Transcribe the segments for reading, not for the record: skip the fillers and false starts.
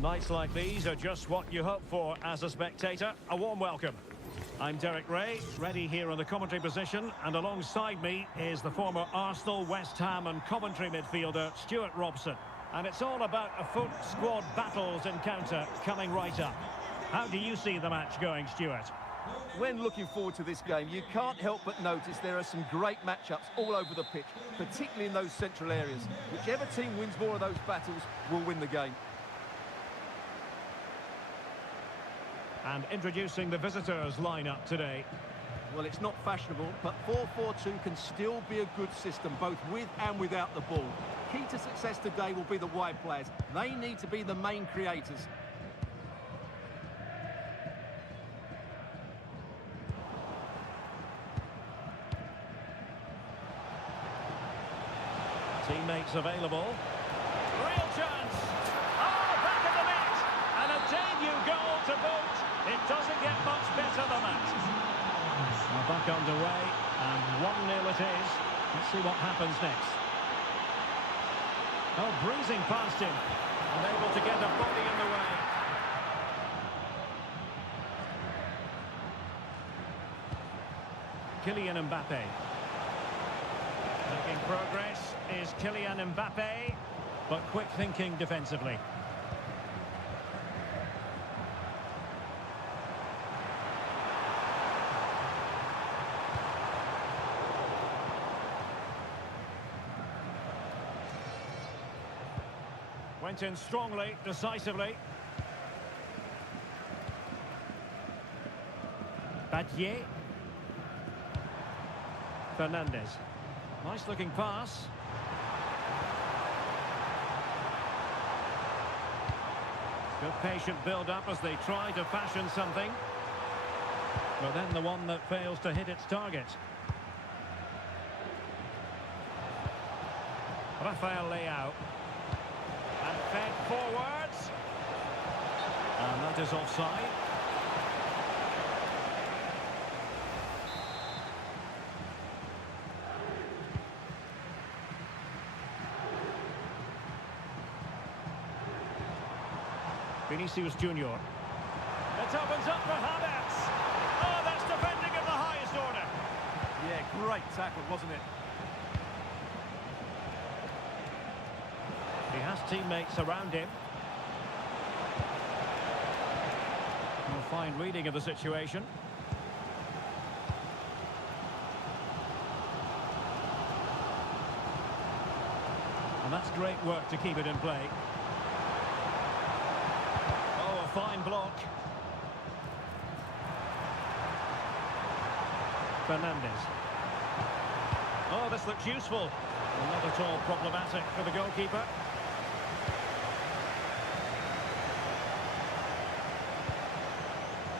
Well, nights like these are just what you hope for as a spectator. A warm welcome. I'm Derek Ray, ready here on the commentary position, and alongside me is the former Arsenal, West Ham and Coventry midfielder, Stuart Robson. And it's all about a FUT squad battles encounter coming right up. How do you see the match going, Stuart? When looking forward to this game, you can't help but notice there are some great matchups all over the pitch, particularly in those central areas. Whichever team wins more of those battles will win the game. And introducing the visitors lineup today. Well, it's not fashionable, but 4-4-2 can still be a good system, both with and without the ball. Key to success today will be the wide players. They need to be the main creators. Teammates available. Real chance! Oh, back in the net! And a debut goal to boot. It doesn't get much better than that. Now back underway, and 1-0 it is. Let's see what happens next. Oh, breezing past him. Unable to get a body in the way. Kylian Mbappe. Making progress is Kylian Mbappe, but quick thinking defensively. Went in strongly, decisively. Badier. Fernandez. Nice looking pass. Good patient build-up as they try to fashion something. But then the one that fails to hit its target. Rafael Leao. And fed forwards. And that is offside. Vinicius Junior. It opens up for Havertz. Oh, that's defending of the highest order. Yeah, great tackle, wasn't it? He has teammates around him. A fine reading of the situation. And that's great work to keep it in play. Oh, a fine block. Fernandez. Oh, this looks useful. Not at all problematic for the goalkeeper.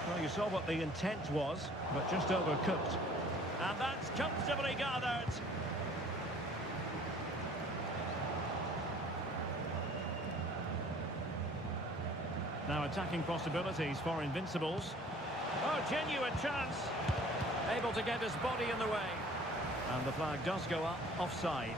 Well, you saw what the intent was, but just overcooked. And that's comfortably gathered. Now attacking possibilities for Invincibles. Oh, genuine chance. Able to get his body in the way. And the flag does go up, offside.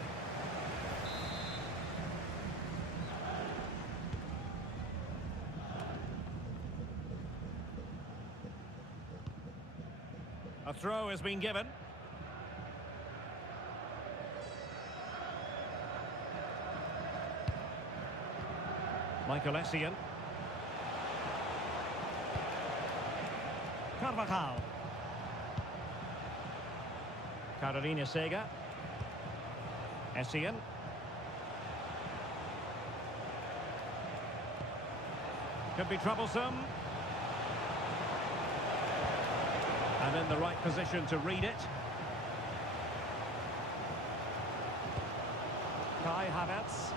A throw has been given. Michael Essien. Carvajal. Carolina Sega. Essien. Could be troublesome. And in the right position to read it. Kai Havertz.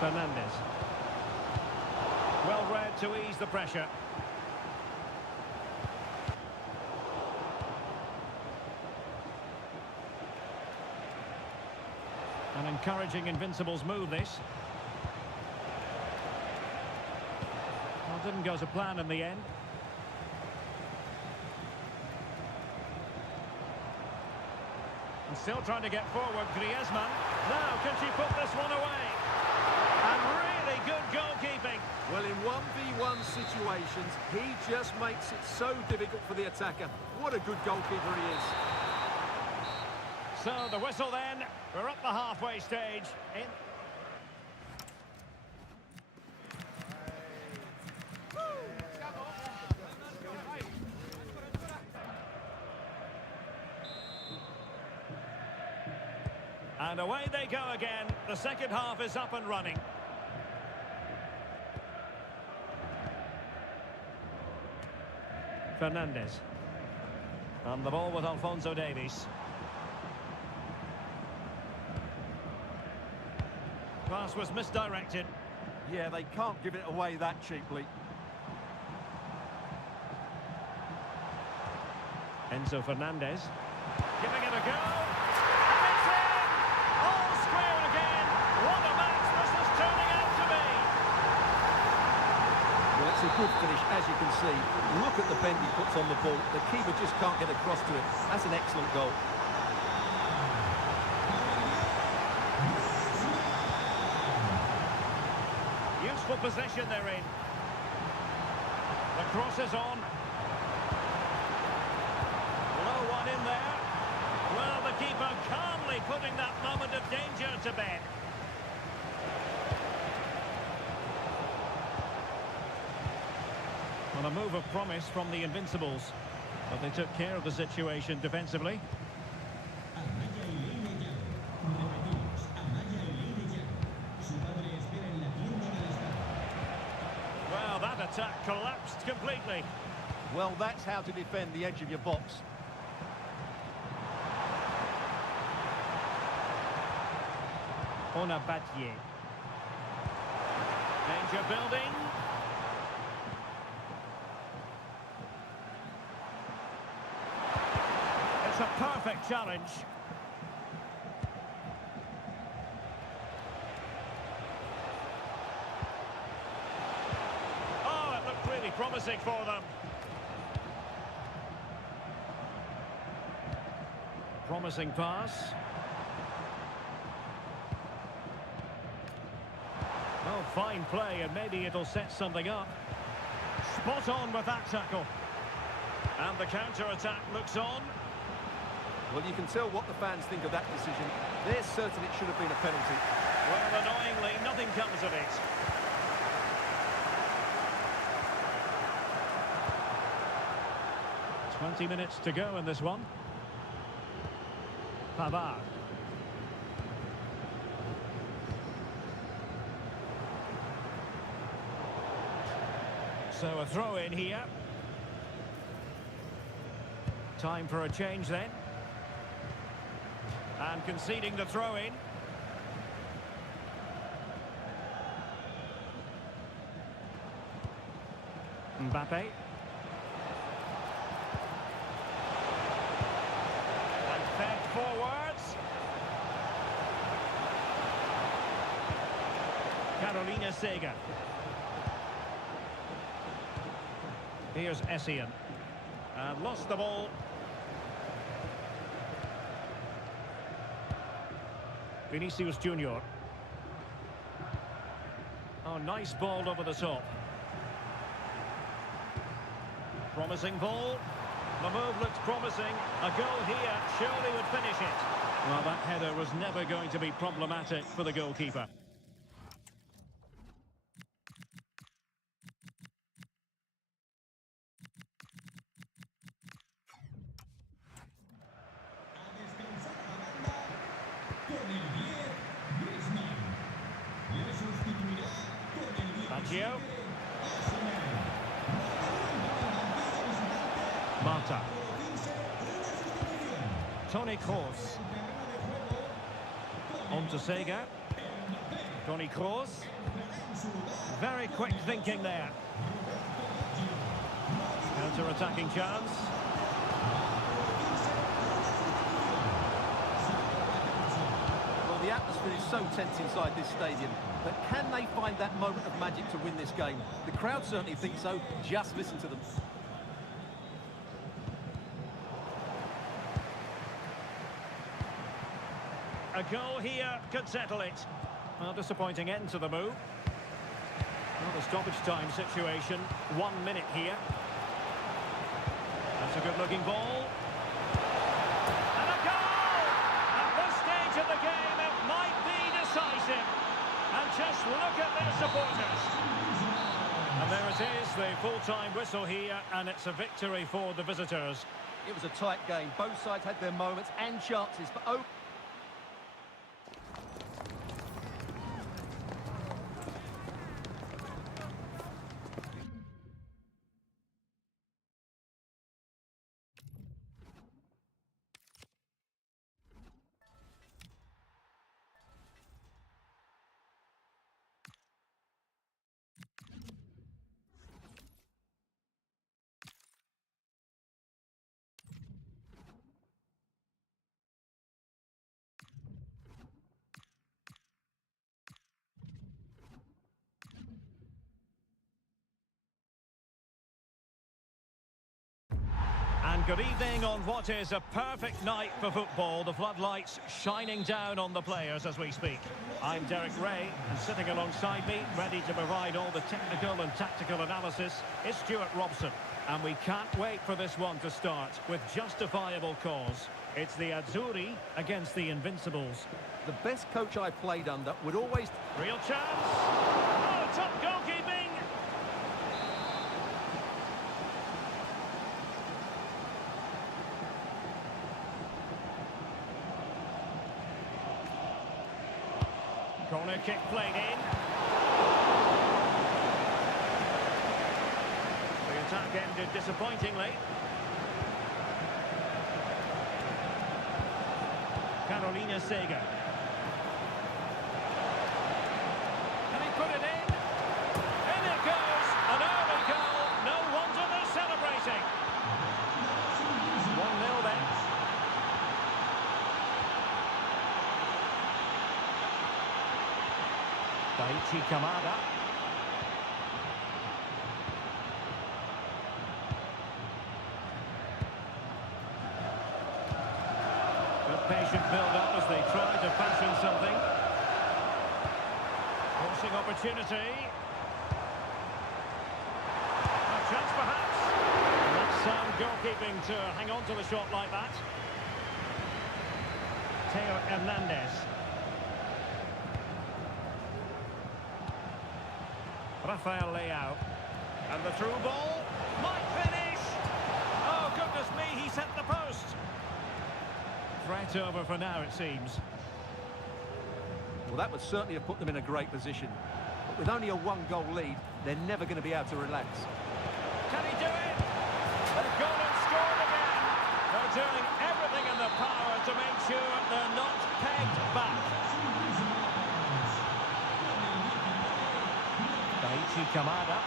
Fernandez. Well read to ease the pressure. An encouraging Invincibles move, this. Well, didn't go to plan in the end. And still trying to get forward, Griezmann. Now, can she put this one away? And really good goalkeeping. Well, in 1v1 situations, he just makes it so difficult for the attacker. What a good goalkeeper he is. So the whistle then. We're up the halfway stage. And away they go again. The second half is up and running. Fernandez. On the ball with Alphonso Davies. Pass was misdirected. Yeah, they can't give it away that cheaply. Enzo Fernandez. Giving it a go. And it's in! All square again. What a match this is turning out to be. Well, it's a good finish, as you can see. Look at the bend he puts on the ball. The keeper just can't get across to it. That's an excellent goal. Useful possession they're in. The cross is on. Low one in there. Well, the keeper calmly putting that moment of danger to bed. On a move of promise from the Invincibles. But they took care of the situation defensively. Well, that attack collapsed completely. Well, that's how to defend the edge of your box. On a Batier. Danger building. It's a perfect challenge. Oh, it looked really promising for them. Promising pass. Oh, fine play, and maybe it'll set something up. Spot on with that tackle. And the counter-attack looks on. Well, you can tell what the fans think of that decision. They're certain it should have been a penalty. Well, annoyingly, nothing comes of it. "20 minutes to go in this one. Pavard. So a throw in here. Time for a change then. And conceding the throw in. Mbappe. And fed forwards. Carolina Sega. Here's Essien. And lost the ball. Vinicius Junior. Oh, nice ball over the top. Promising ball. The move looks promising. A goal here surely would finish it. Well, that header was never going to be problematic for the goalkeeper. Baggio. Marta. Toni Kroos. On to Sega. Toni Kroos. Very quick thinking there. Counter-attacking chance. Well, the atmosphere is so tense inside this stadium, but can they find that moment of magic to win this game? The crowd certainly think so. Just listen to them. A goal here could settle it. Well, disappointing end to the move. Well, the stoppage time situation, 1 minute here. That's a good-looking ball. And a goal! At this stage of the game, it might be decisive. And just look at their supporters. And there it is, the full-time whistle here, and it's a victory for the visitors. It was a tight game. Both sides had their moments and chances, but And good evening on what is a perfect night for football. The floodlights shining down on the players as we speak. I'm Derek Ray, and sitting alongside me, ready to provide all the technical and tactical analysis, is Stuart Robson. And we can't wait for this one to start with justifiable cause. It's the Azzurri against the Invincibles. the best coach I played under would always... Real chance. Oh, top goalkeeping. Corner kick played in. The attack ended disappointingly. Carolina Sega. And he put it in. In it goes. An early goal. No wonder they're celebrating. 1-0 then. Daichi Kamada. Good patient build-up as they try to fashion something. Forcing opportunity. A chance perhaps. That's sound goalkeeping to hang on to the shot like that. Teo Hernandez. Rafael Leao. And the through ball might finish. Oh, goodness me, he set the post. Threat over for now, it seems. Well, that would certainly have put them in a great position. But with only a one-goal lead, they're never going to be able to relax. Can he do it? They've gone and scored again. They're doing everything in their power to make sure they're not pegged back. Daichi Kamada.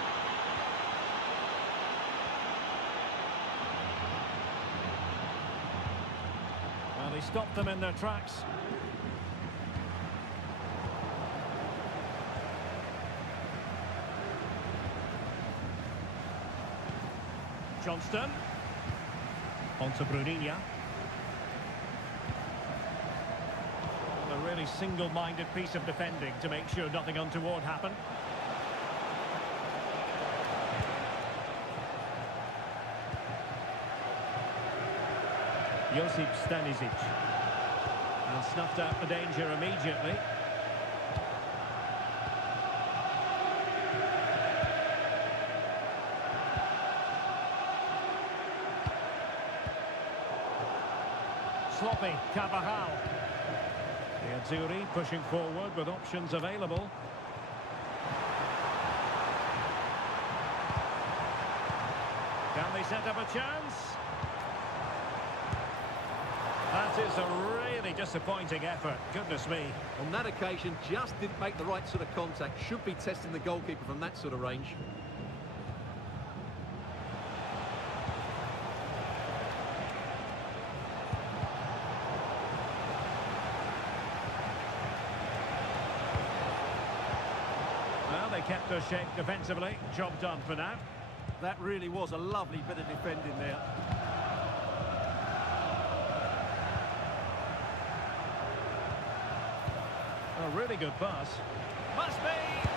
Well, he stopped them in their tracks. Johnston. On to Bruninia. A really single-minded piece of defending to make sure nothing untoward happened. Josip Stanisic. And snuffed out the danger immediately. Sloppy, Carvajal. The Azzurri pushing forward with options available. Can they set up a chance? That is a really disappointing effort. Goodness me. On that occasion, just didn't make the right sort of contact. Should be testing the goalkeeper from that sort of range. Well, they kept their shape defensively. Job done for now. That really was a lovely bit of defending there. A really good pass. Must be!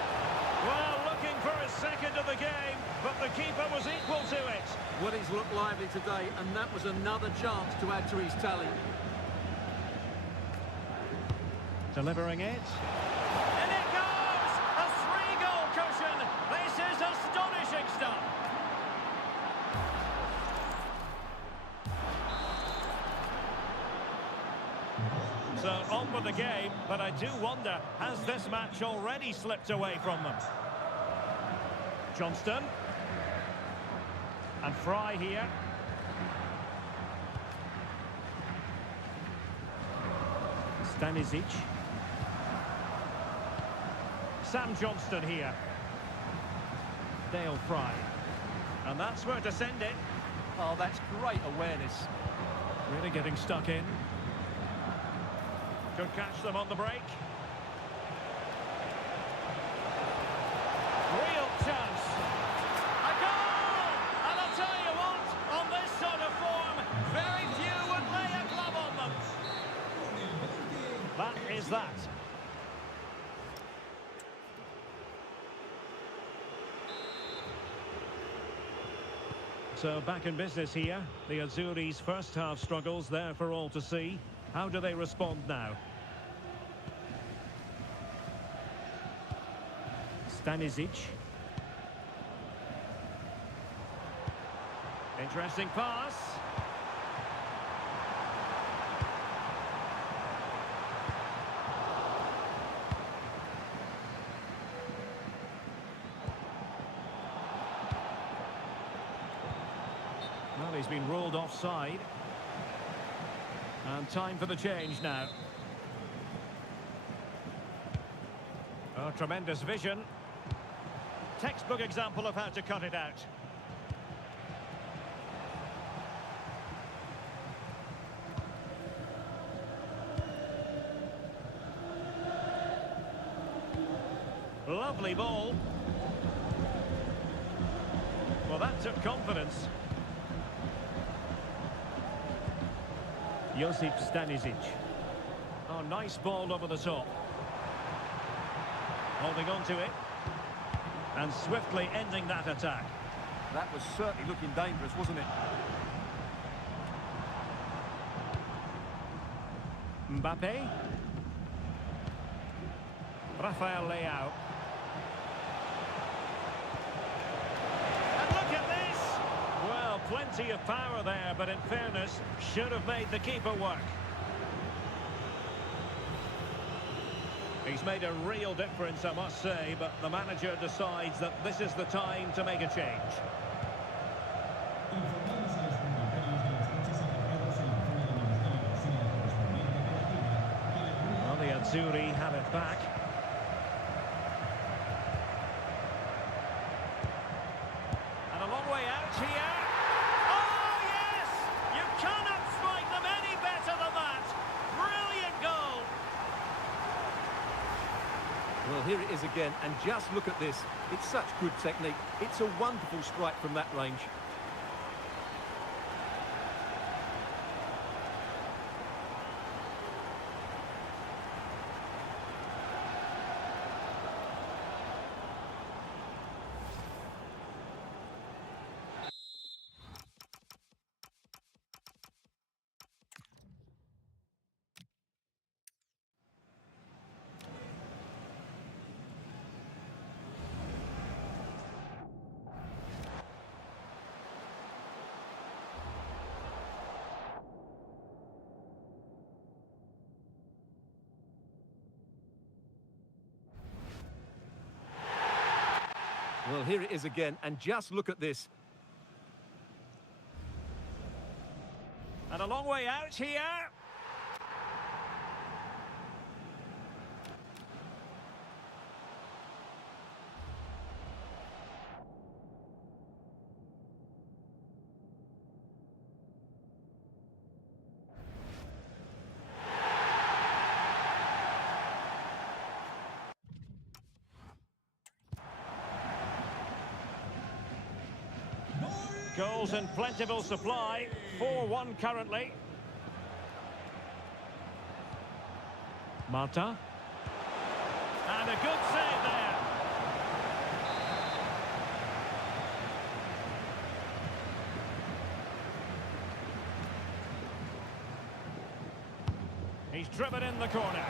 Well, looking for his second of the game, but the keeper was equal to it. Well, he's looked lively today, and that was another chance to add to his tally. Delivering it. And it goes! A three-goal cushion! This is astonishing stuff! So on with the game, but I do wonder, has this match already slipped away from them? Johnston. And Fry here. Stanisic. Sam Johnston here. Dale Fry. And that's where to send it. Oh, that's great awareness. Really getting stuck in. Could catch them on the break. Real chance. A goal! And I'll tell you what, on this sort of form, very few would lay a glove on them. That is that. So back in business here. The Azzurri's first half struggles there for all to see. How do they respond now? Stanisic. Interesting pass. Well, he's been ruled offside. And time for the change now. Oh, tremendous vision. Textbook example of how to cut it out. Lovely ball. Well, that took confidence. Josip Stanisic. Oh, nice ball over the top. Holding on to it. And swiftly ending that attack. That was certainly looking dangerous, wasn't it? Mbappe. Rafael Leao. And look at this! Well, plenty of power there, but in fairness, should have made the keeper work. He's made a real difference, I must say, but the manager decides that this is the time to make a change. Well, the Azzurri have it back. And a long way out here. Oh, yes! You cannot strike them any better than that. Brilliant goal. Well, here it is again, and just look at this. It's such good technique. It's a wonderful strike from that range. Well, here it is again, and just look at this. And a long way out here. Goals in plentiful supply. 4-1 currently. Marta. And a good save there. He's driven in the corner.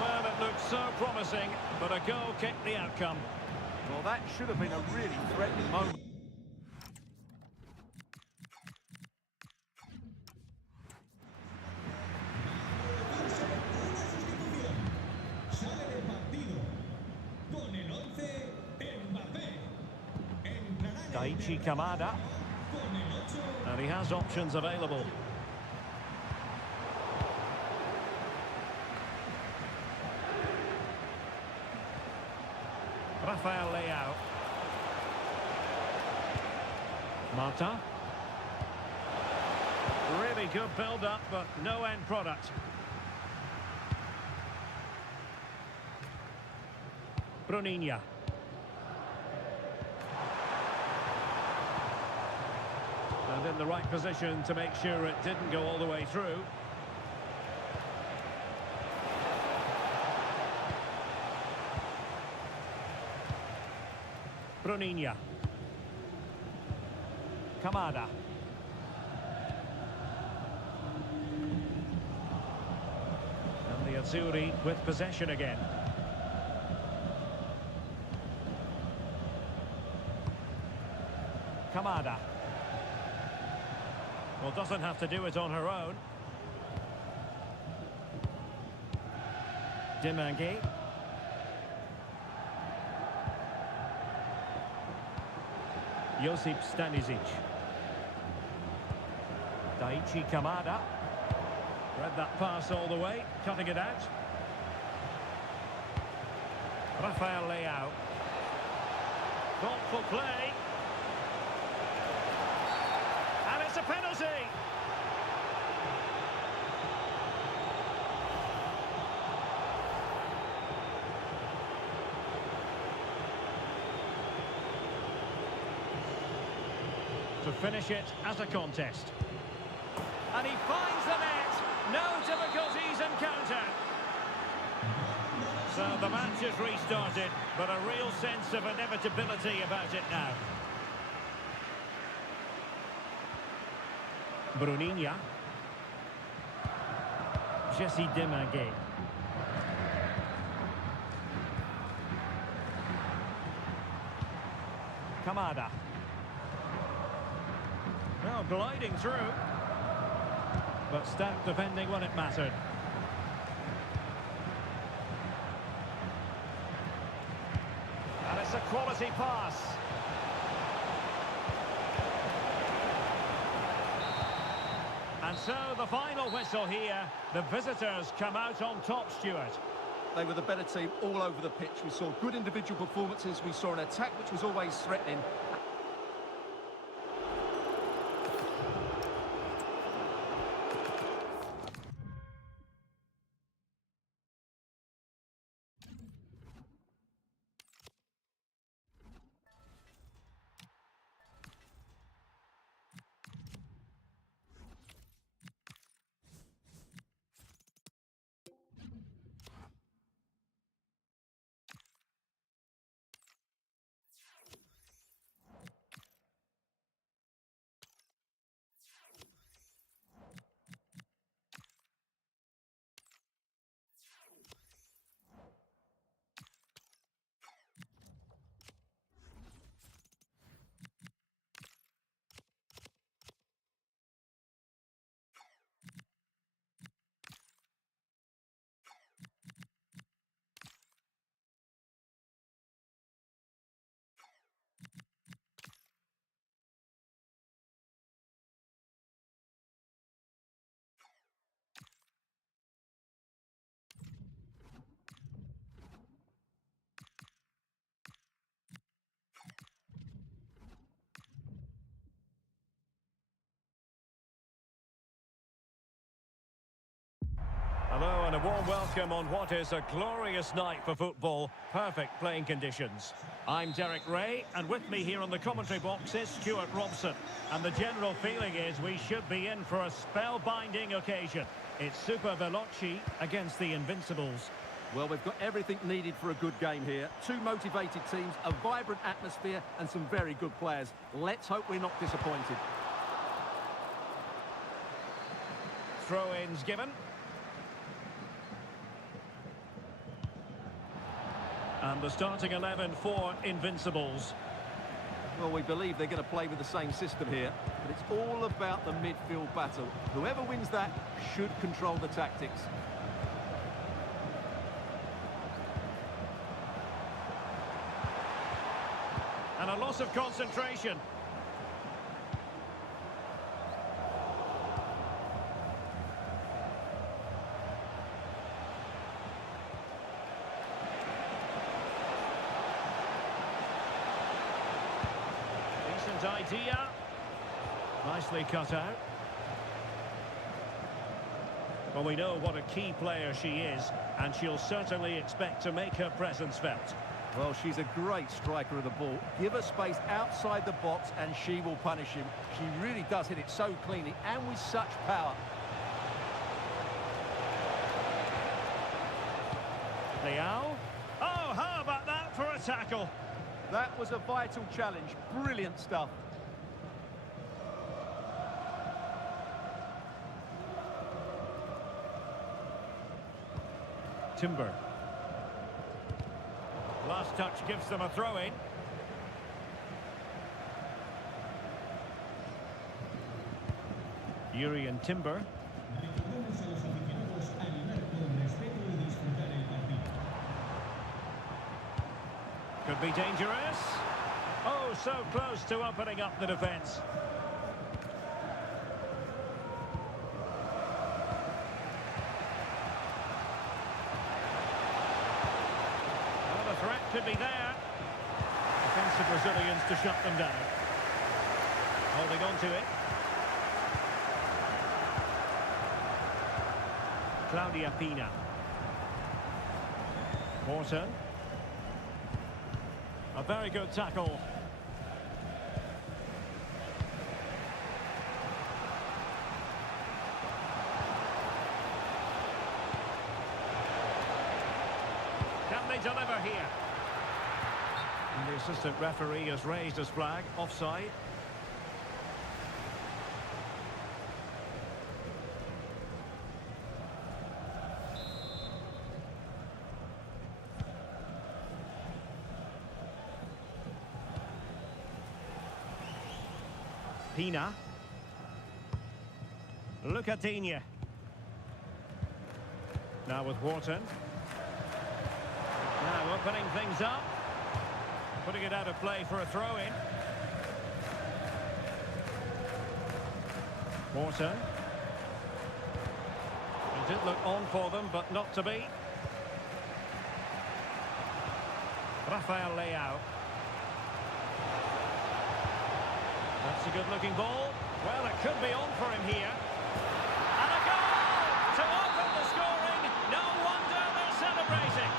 Well, it looked so promising, but a goal kicked the outcome. Well, that should have been a really threatening moment. Daichi Kamada. And he has options available. Rafael Leao. Marta. Really good build-up, but no end product. Bruninha. And in the right position to make sure it didn't go all the way through. Bruninha. Kamada. And the Azzurri with possession again. Kamada. Well, doesn't have to do it on her own. Demangue. Josip Stanisic. Daichi Kamada. Read that pass all the way, cutting it out. Rafael Leao. Thoughtful play. And it's a penalty. To finish it as a contest. And he finds the net. No difficulties encountered. So the match is restarted, but a real sense of inevitability about it now. Bruninha. Jesse Demangue. Kamada. Well, gliding through. But stout defending when it mattered. And it's a quality pass. And so the final whistle here. The visitors come out on top, Stuart. They were the better team all over the pitch. We saw good individual performances. We saw an attack which was always threatening. Hello and a warm welcome on what is a glorious night for football. Perfect playing conditions. I'm Derek Ray, and with me here on the commentary box is Stuart Robson. And the general feeling is we should be in for a spellbinding occasion. It's Super Veloci against the Invincibles. Well, we've got everything needed for a good game here. Two motivated teams, a vibrant atmosphere, and some very good players. Let's hope we're not disappointed. Throw-ins given. And the starting 11 for Invincibles. Well, we believe they're going to play with the same system here, but it's all about the midfield battle. Whoever wins that should control the tactics. And a loss of concentration. Decent idea. Nicely cut out. Well, we know what a key player she is, and she'll certainly expect to make her presence felt. Well, she's a great striker of the ball. Give her space outside the box and she will punish him. She really does hit it so cleanly and with such power. Leao. Oh, how about that for a tackle? That was a vital challenge. Brilliant stuff. Timber. Last touch gives them a throw-in. Yuri and Timber. Could be dangerous. Oh, so close to opening up the defence. Well, the threat could be there. Defensive Brazilians to shut them down. Holding on to it. Claudia Pina. Morton. A very good tackle. Can they deliver here? And the assistant referee has raised his flag. Offside. Pina. Lucatini. Now with Wharton. Now opening things up. Putting it out of play for a throw-in. Wharton. It did look on for them, but not to be. Rafael Leao. That's a good-looking ball. Well, it could be on for him here. And a goal to open the scoring. No wonder they're celebrating.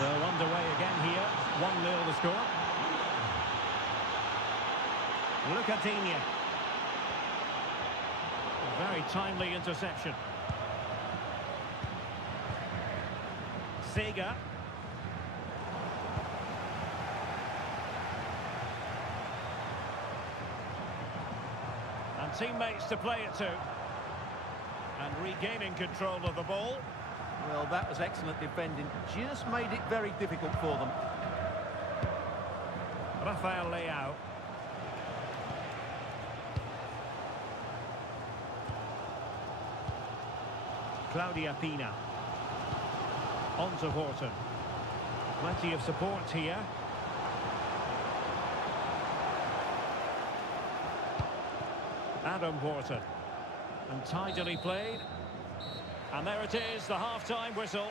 So underway again here. 1-0 the score. Lucatini. A very timely interception. Sega. And teammates to play it to. And regaining control of the ball. Well, that was excellent defending. Just made it very difficult for them. Rafael Leao. Claudia Pina. On to Wharton. Plenty of support here. Adam Wharton. And tidily played. And there it is, the half-time whistle.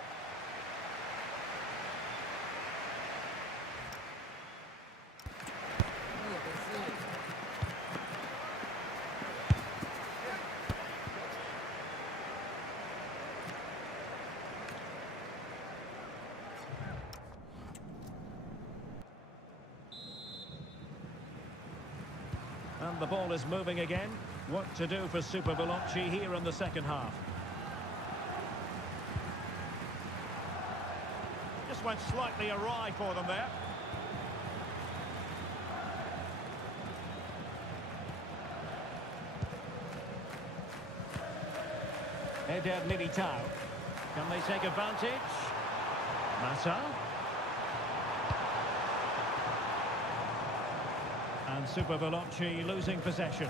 And the ball is moving again. What to do for Super Veloci here in the second half. just went slightly awry for them there. Eder Militao. Can they take advantage? Massa. And Super Veloci losing possession.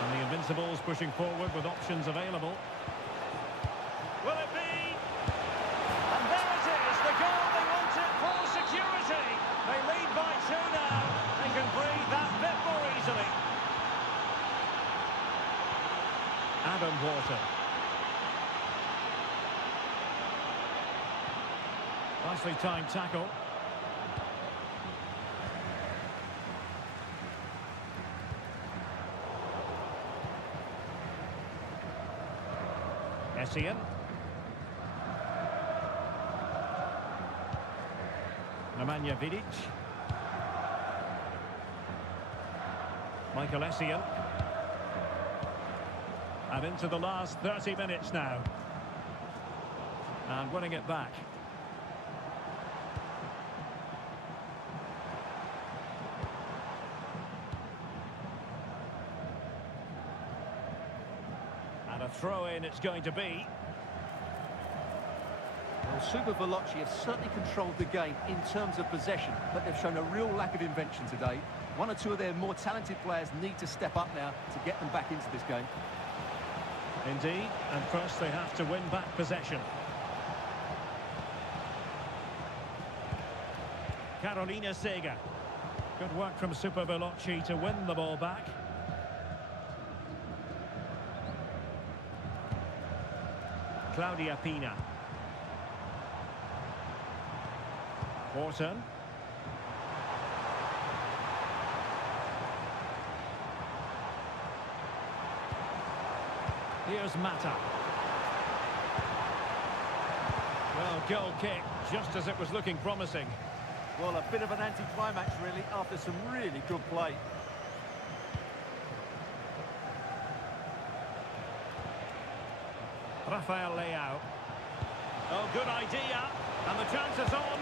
And the Invincibles pushing forward with options available. Will it be? And there it is, the goal they wanted, full security. They lead by 2 now and can breathe that bit more easily. Adam Wharton. Nicely timed tackle. Essien. Nemanja Vidic. Michael Essien. And into the last 30 minutes now. And winning it back. And a throw-in it's going to be. Well, Super Veloci have certainly controlled the game in terms of possession, but they've shown a real lack of invention today. One or two of their more talented players need to step up now to get them back into this game. Indeed, and first they have to win back possession. Carolina Sega. Good work from Super Veloci to win the ball back. Claudia Pina. Wharton. Here's Mata. Well, goal kick, just as it was looking promising. Well, a bit of an anti-climax, really, after some really good play. Rafael Leao. Oh, good idea. And the chance is on.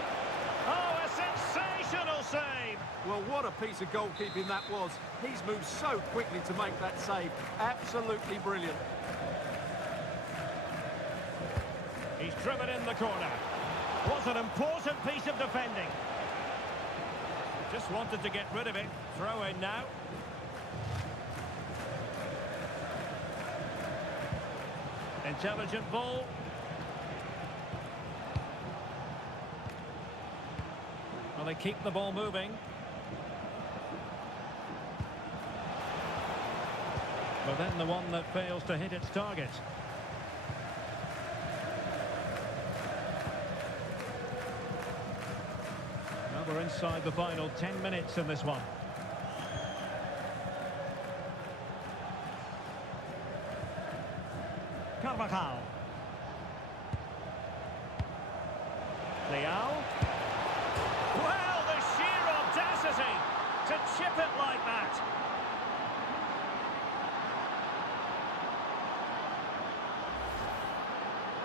Oh, a sensational save. Well, what a piece of goalkeeping that was. He's moved so quickly to make that save. Absolutely brilliant. He's driven in the corner. Was an important piece of defending. Just wanted to get rid of it. Throw in now. Intelligent ball. Well, they keep the ball moving. But then the one that fails to hit its target. Now we're inside the final 10 minutes in this one. Carvajal. Leao. Well, the sheer audacity to chip it like that.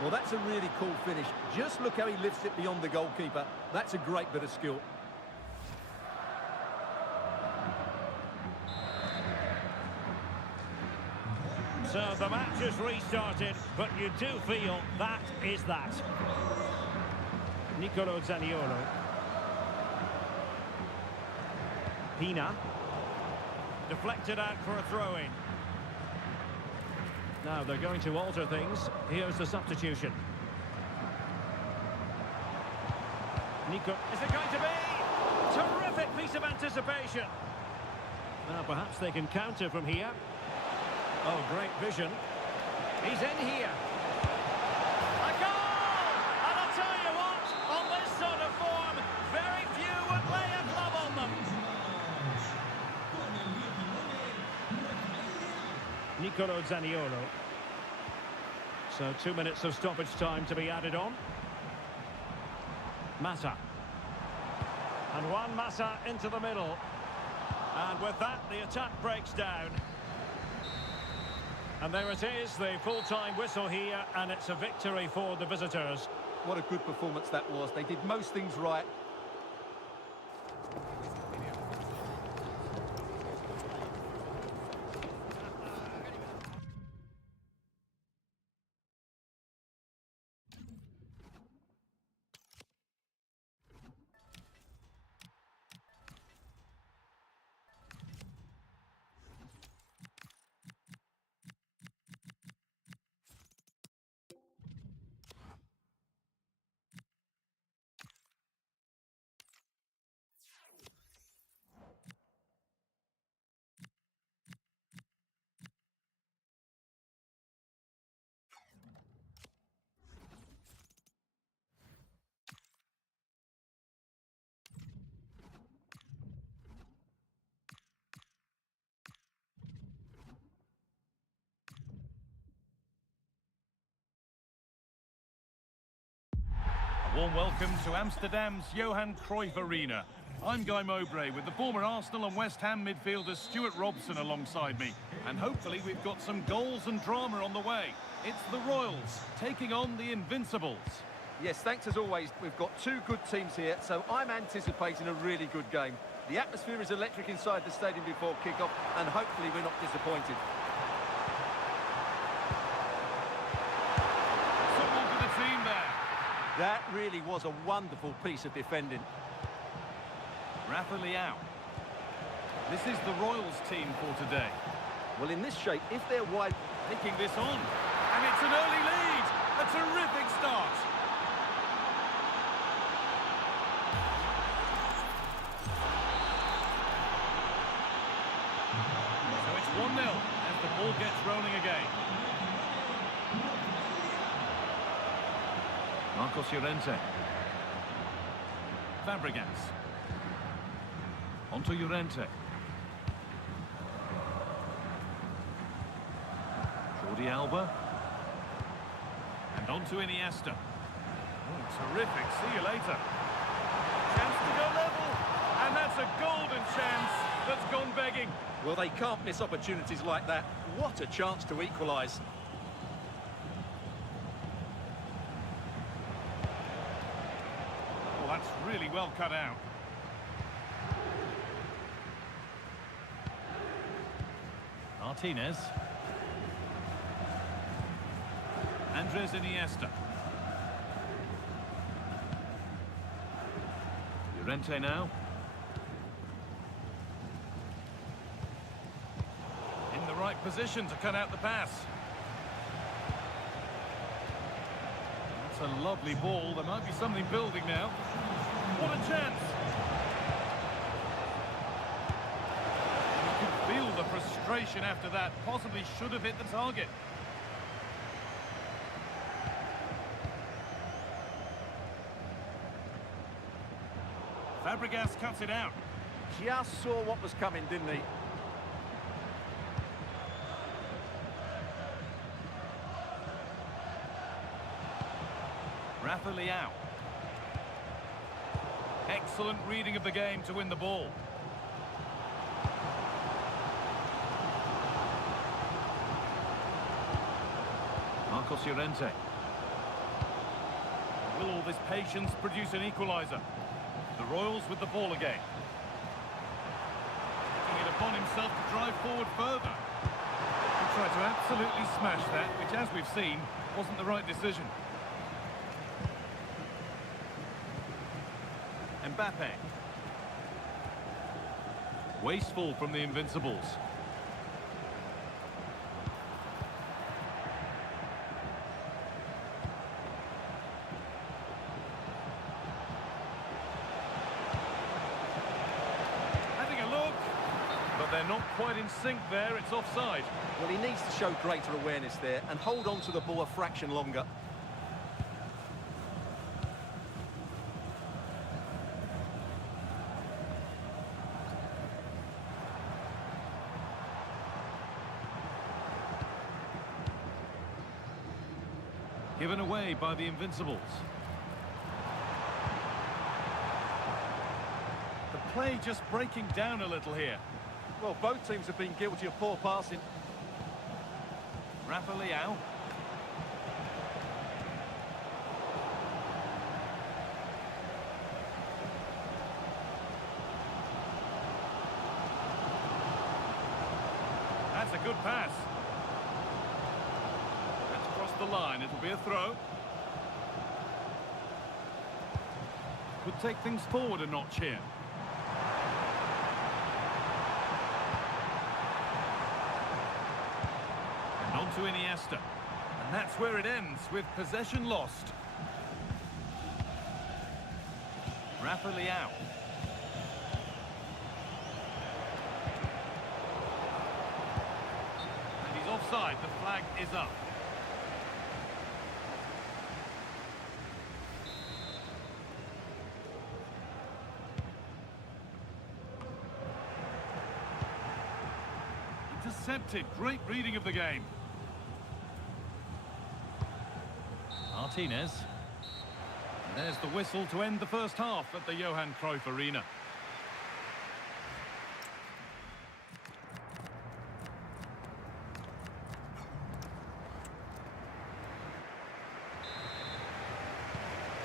Well, that's a really cool finish. Just look how he lifts it beyond the goalkeeper. That's a great bit of skill. So the match has restarted, but you do feel that is that. Nicolo Zaniolo. Pina. Deflected out for a throw-in. Now they're going to alter things. Here's the substitution. Nico. Is it going to be? Terrific piece of anticipation. Now perhaps they can counter from here. Oh, great vision. He's in here. A goal! And I'll tell you what, on this sort of form, very few would lay a glove on them. Nicolo Zaniolo. So 2 minutes of stoppage time to be added on. Massa. And Juan Massa into the middle. And with that, the attack breaks down. And there it is, the full-time whistle here, and it's a victory for the visitors. What a good performance that was. They did most things right. Warm welcome to Amsterdam's Johan Cruyff Arena. I'm Guy Mowbray with the former Arsenal and West Ham midfielder Stuart Robson alongside me. And hopefully we've got some goals and drama on the way. It's the Royals taking on the Invincibles. Yes, thanks as always. We've got two good teams here, so I'm anticipating a really good game. The atmosphere is electric inside the stadium before kick-off, and hopefully we're not disappointed. Football for the team there. That really was a wonderful piece of defending. Rafa Leao. This is the Royals team for today. Well, in this shape, if they're wide... Taking this on. And it's an early lead. A terrific start. So it's 1-0 as the ball gets rolling again. Marcos Llorente. Fabregas. Onto Llorente. Jordi Alba. And onto Iniesta. Oh, terrific. See you later. Chance to go level. And that's a golden chance that's gone begging. Well, they can't miss opportunities like that. What a chance to equalise. Oh, that's really well cut out. Martinez. Andres Iniesta. Llorente now. In the right position to cut out the pass. That's a lovely ball. There might be something building now. What a chance! You can feel the frustration after that. Possibly should have hit the target. Fabregas cuts it out. Just saw what was coming, didn't he? Rafa Leao. Excellent reading of the game to win the ball. Marcos Llorente. Will all this patience produce an equaliser? The Royals with the ball again. Taking it upon himself to drive forward further. He tried to absolutely smash that, which, as we've seen, wasn't the right decision. Mbappe. Wasteful from the Invincibles. Having a look, but they're not quite in sync there. It's offside. Well, he needs to show greater awareness there and hold on to the ball a fraction longer. Given away by the Invincibles. The play just breaking down a little here. Well, both teams have been guilty of poor passing. Rafa Leao. That's a good pass. That's crossed the line. It'll be a throw. Could take things forward a notch here. And on to Iniesta. And that's where it ends, with possession lost. Rafa Leao. And he's offside. The flag is up. Intercepted. Great reading of the game. Martinez. And there's the whistle to end the first half at the Johan Cruyff Arena.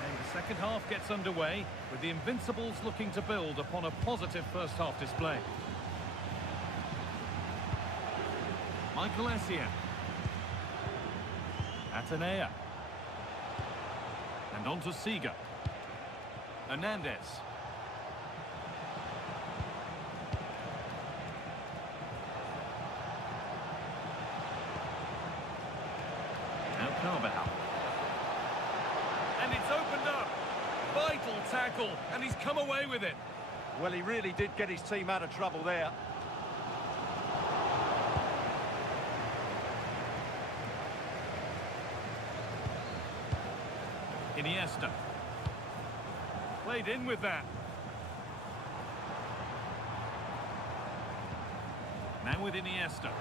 And the second half gets underway, with the Invincibles looking to build upon a positive first half display. Michael Essien. Atenea. And on to Seager. Hernandez. Now Carvajal. And it's opened up. Vital tackle, and he's come away with it. Well, he really did get his team out of trouble there. Iniesta. Played in with that. Now with Iniesta.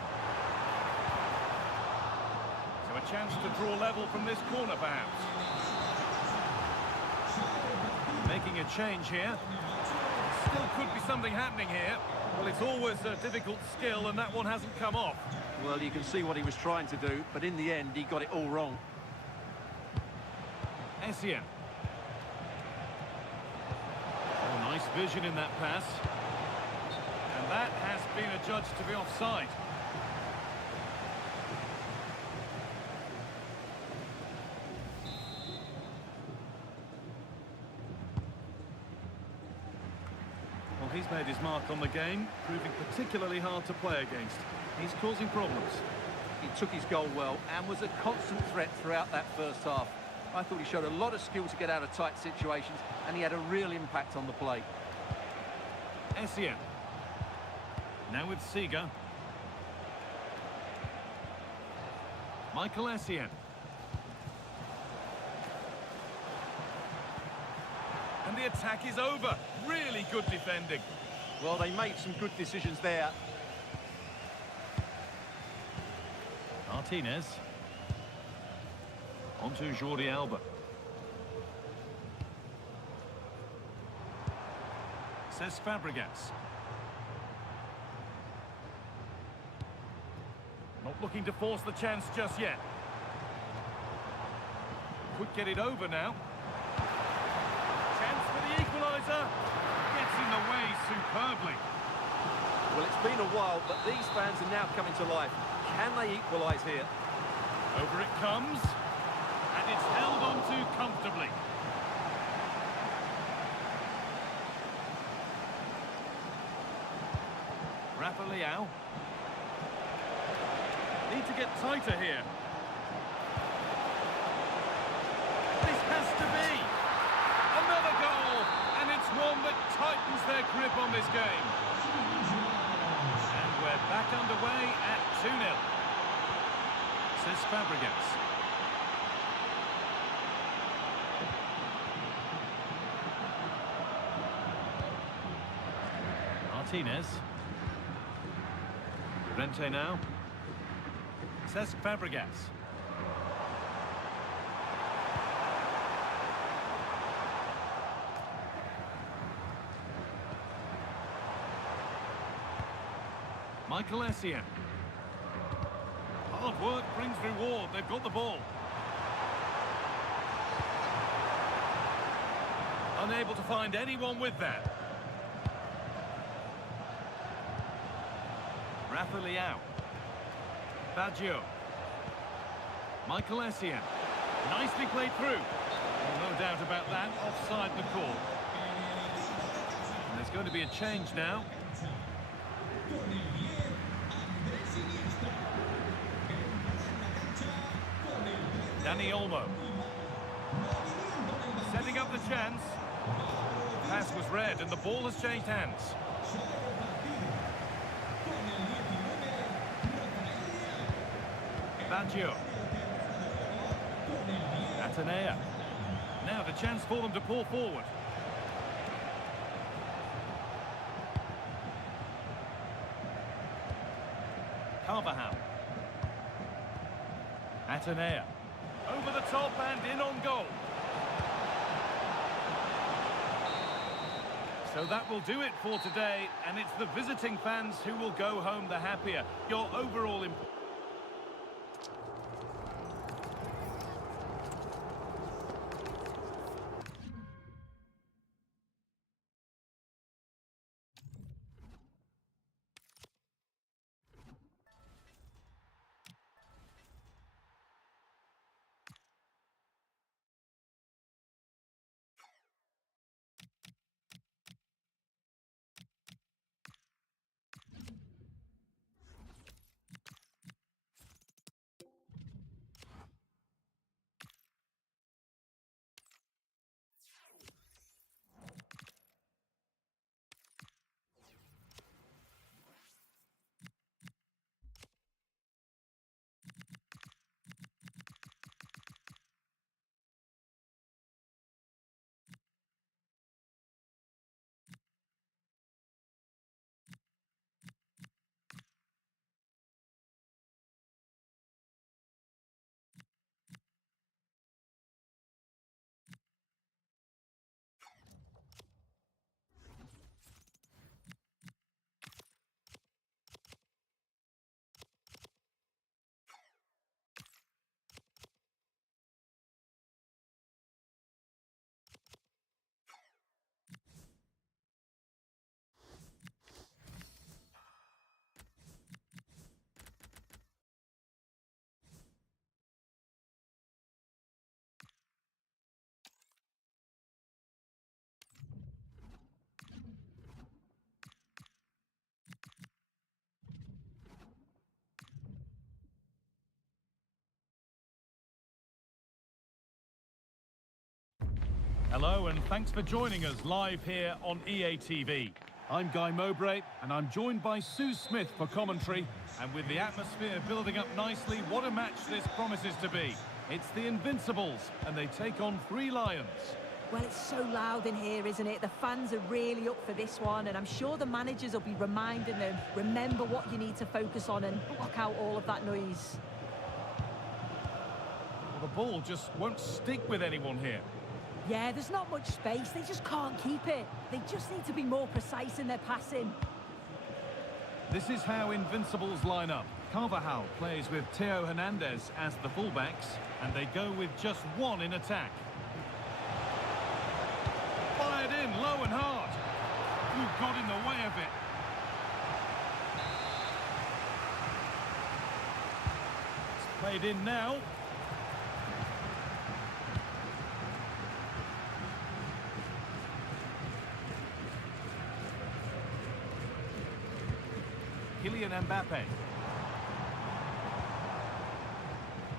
So a chance to draw level from this corner, perhaps. Making a change here. Still could be something happening here. Well, it's always a difficult skill, and that one hasn't come off. Well, you can see what he was trying to do, but in the end, he got it all wrong. Essien. Oh, nice vision in that pass. And that has been adjudged to be offside. Well, he's made his mark on the game, proving particularly hard to play against. He's causing problems. He took his goal well and was a constant threat throughout that first half. I thought he showed a lot of skill to get out of tight situations, and he had a real impact on the play. Essien. Now with Seager. Michael Essien. And the attack is over. Really good defending. Well, they made some good decisions there. Martinez. On to Jordi Alba. Cesc Fabregas. Not looking to force the chance just yet. Could get it over now. Chance for the equaliser. Gets in the way superbly. Well, it's been a while, but these fans are now coming to life. Can they equalise here? Over it comes. And it's held on to comfortably. Rafa Leao. Need to get tighter here. This has to be. Another goal. And it's one that tightens their grip on this game. And we're back underway at 2-0. Cesc Fabregas. Martinez. Rente now. Cesc Fabregas. Michael Essien. Hard work brings reward. They've got the ball. Unable to find anyone with that. Rafa Leao. Baggio. Michael Essien. Nicely played through. Well, no doubt about that. Offside the call. And there's going to be a change now. Dani Olmo. Setting up the chance. Pass was read and the ball has changed hands. Baggio. Atenea. Now the chance for them to pull forward. Carvajal. Atenea. Over the top and in on goal. So that will do it for today, and it's the visiting fans who will go home the happier. Your overall Hello and thanks for joining us live here on EA TV. I'm Guy Mowbray and I'm joined by Sue Smith for commentary. And with the atmosphere building up nicely, what a match this promises to be. It's the Invincibles and they take on 3 Lions. Well, it's so loud in here, isn't it? The fans are really up for this one, and I'm sure the managers will be reminding them, remember what you need to focus on and block out all of that noise. Well, the ball just won't stick with anyone here. Yeah, there's not much space. They just can't keep it. They just need to be more precise in their passing. This is how Invincibles line up. Carvajal plays with Theo Hernandez as the fullbacks, and they go with just one in attack. Fired in, low and hard. Who got in the way of it? It's played in now. Kylian Mbappe.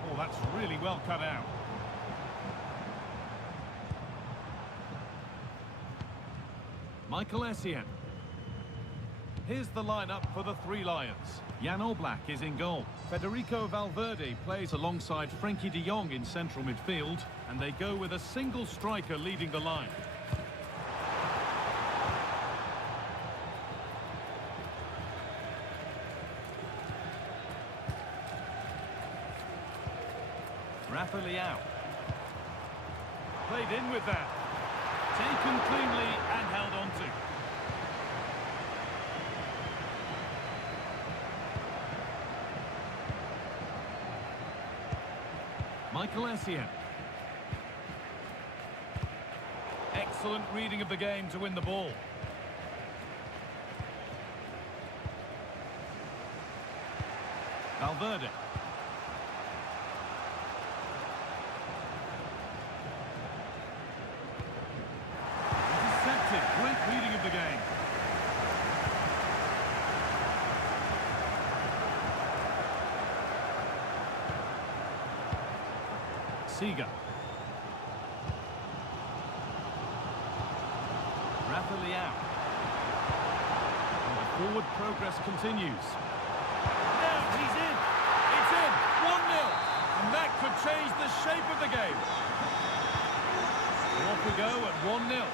Oh, that's really well cut out. Michael Essien. Here's the lineup for the 3 Lions. Jan Oblak is in goal. Federico Valverde plays alongside Frenkie de Jong in central midfield, and they go with a single striker leading the line. Rafa Leao. Played in with that. Taken cleanly and held on to. Michael Essien. Excellent reading of the game to win the ball. Valverde. Intercepted. Great reading of the game. Seager. Rafa Leao. And the forward progress continues. Now he's in. It's in. 1-0. And that could change the shape of the game. So off we go at 1-0.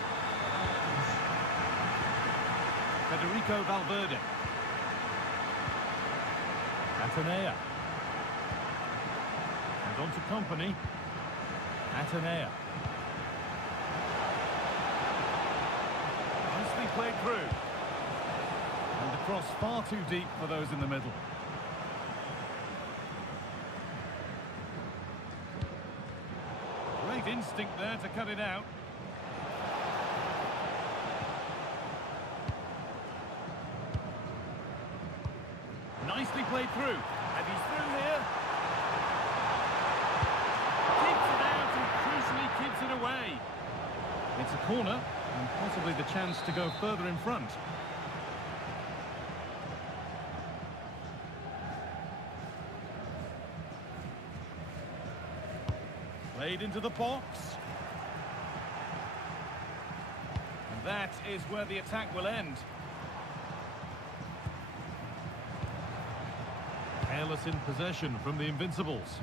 Federico Valverde. Atenea. And on to Company. Atenea. Nicely played through. And the cross far too deep for those in the middle. Great instinct there to cut it out. Nicely played through. And he's through here. Keeps it out and crucially keeps it away. It's a corner and possibly the chance to go further in front. Played into the box. And that is where the attack will end. Careless in possession from the Invincibles.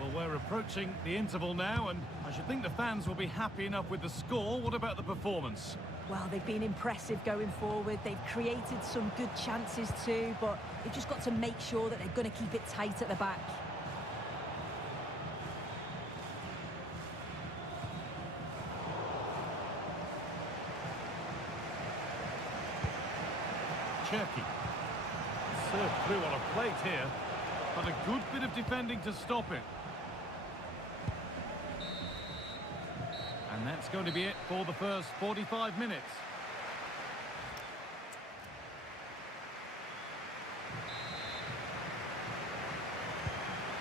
Well, we're approaching the interval now, and I should think the fans will be happy enough with the score. What about the performance? Well, they've been impressive going forward. They've created some good chances too, but they've just got to make sure that they're going to keep it tight at the back. Cherky. Served through on a plate here, but a good bit of defending to stop it. And that's going to be it for the first 45 minutes.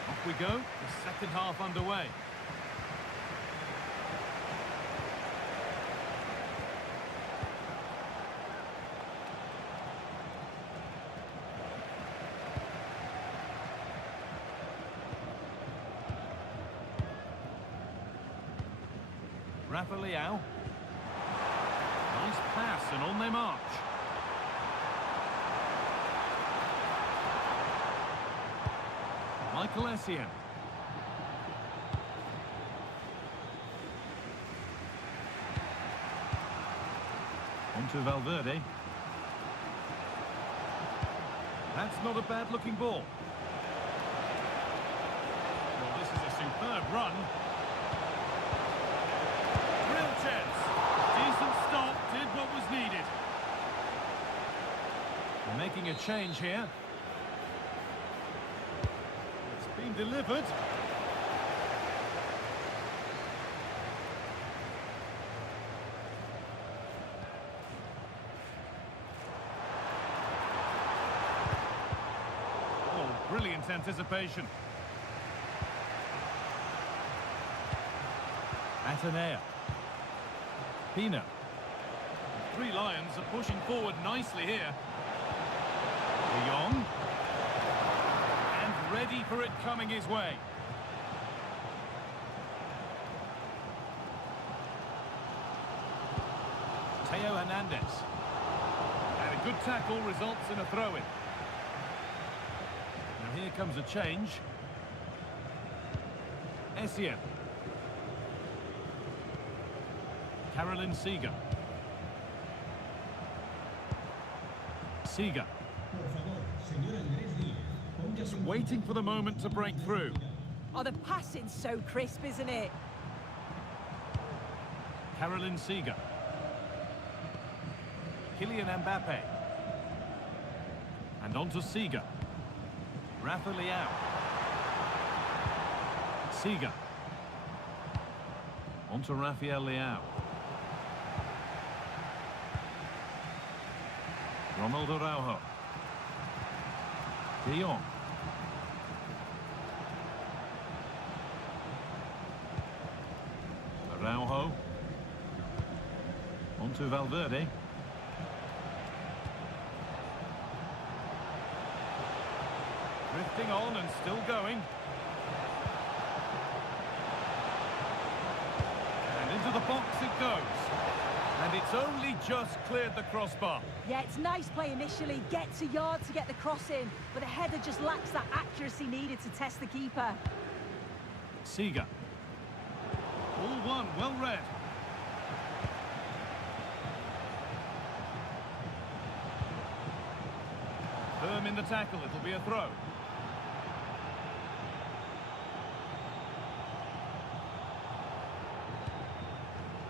Off we go, the second half underway. Rafa Leao. Nice pass and on they march. Michael Essien. On to Valverde. That's not a bad looking ball. Well, this is a superb run. Decent stop, did what was needed. They're making a change here. It's been delivered. Oh, brilliant anticipation. Atenea. Pina. Three Lions are pushing forward nicely here. De Jong. And ready for it coming his way. Teo Hernandez. And a good tackle results in a throw-in. Now here comes a change. Essien. Caroline Seager. Seager. Just waiting for the moment to break through. Oh, the passing's so crisp, isn't it? Caroline Seager. Kylian Mbappe. And on to Seager. Rafa Leao. Siga. On to Rafael Leao. Ronald Araujo. De Jong. Araujo. On to Valverde. Drifting on and still going. And into the box it goes. And it's only just cleared the crossbar. Yeah, it's nice play initially, gets a yard to get the cross in, but the header just lacks that accuracy needed to test the keeper. Siga. All one, well read. Firm in the tackle, it'll be a throw.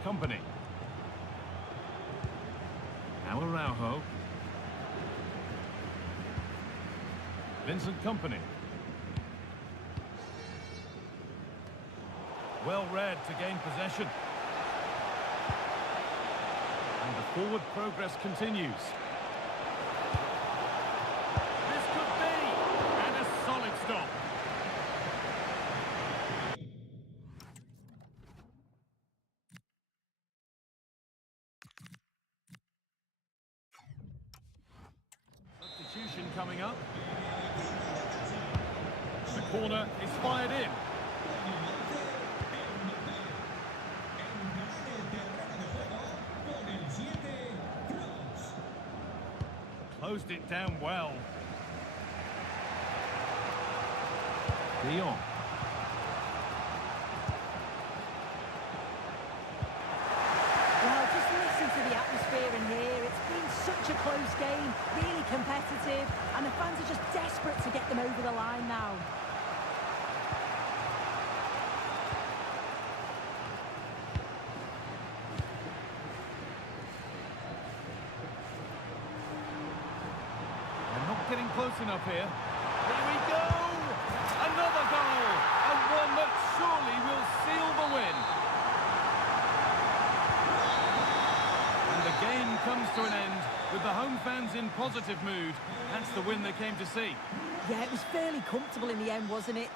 Company. Now Araujo. Vincent Company. Well read to gain possession. And the forward progress continues. This could be! And a solid stop. Substitution coming up. The corner is fired in. Closed it down well. De Jong. Well, just listen to the atmosphere in here. It's been such a close game, really competitive, and the fans are just desperate to get them over the line now. They're not getting close enough here. Here we go! Another goal! And one that surely will seal the win. And the game comes to an end with the home fans in positive mood. That's the win they came to see. Yeah, it was fairly comfortable in the end, wasn't it?